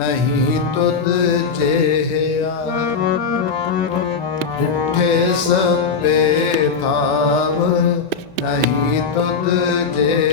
ਨਹੀਂ ਤੁਧ ਚੇਹਿਆ। ਡਿਠੇ ਸਭੇ ਥਾਵ ਨਹੀਂ ਤੁਧ ਜੇ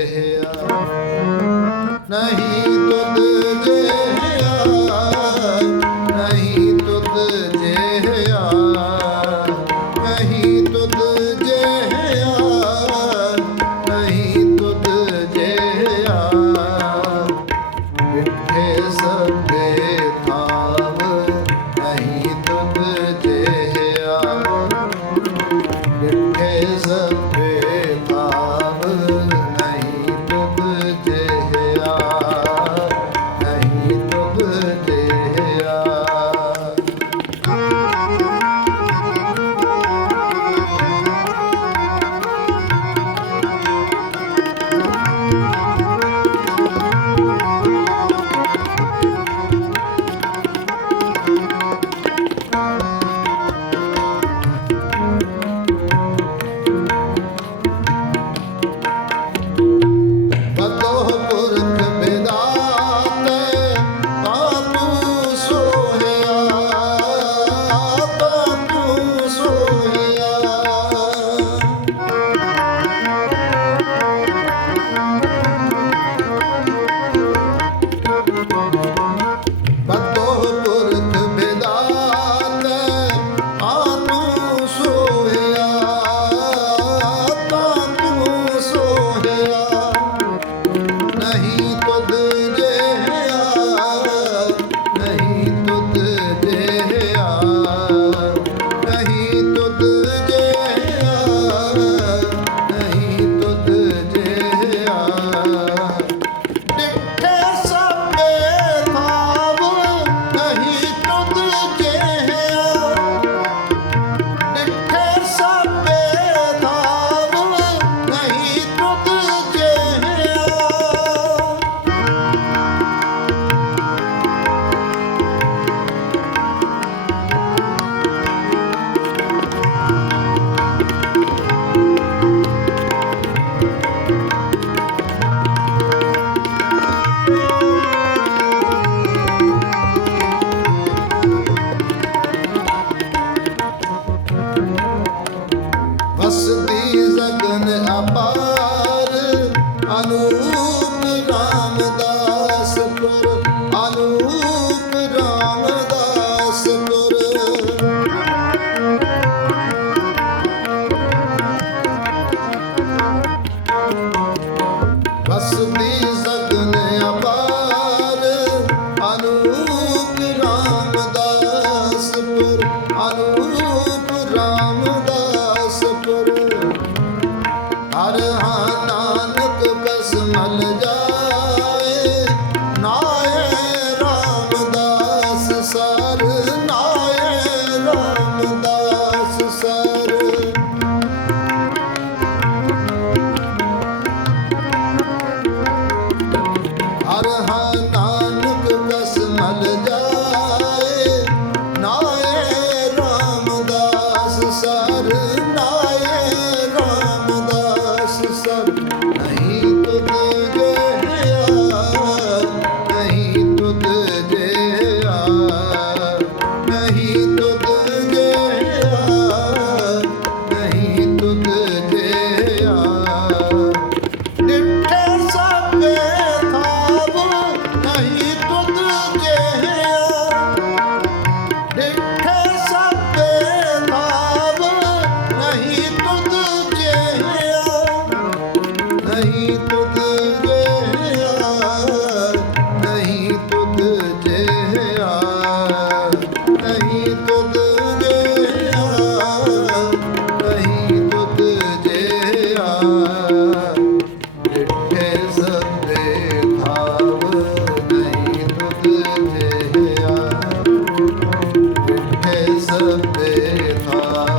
Nasıl Amen. ਬੇਥਾ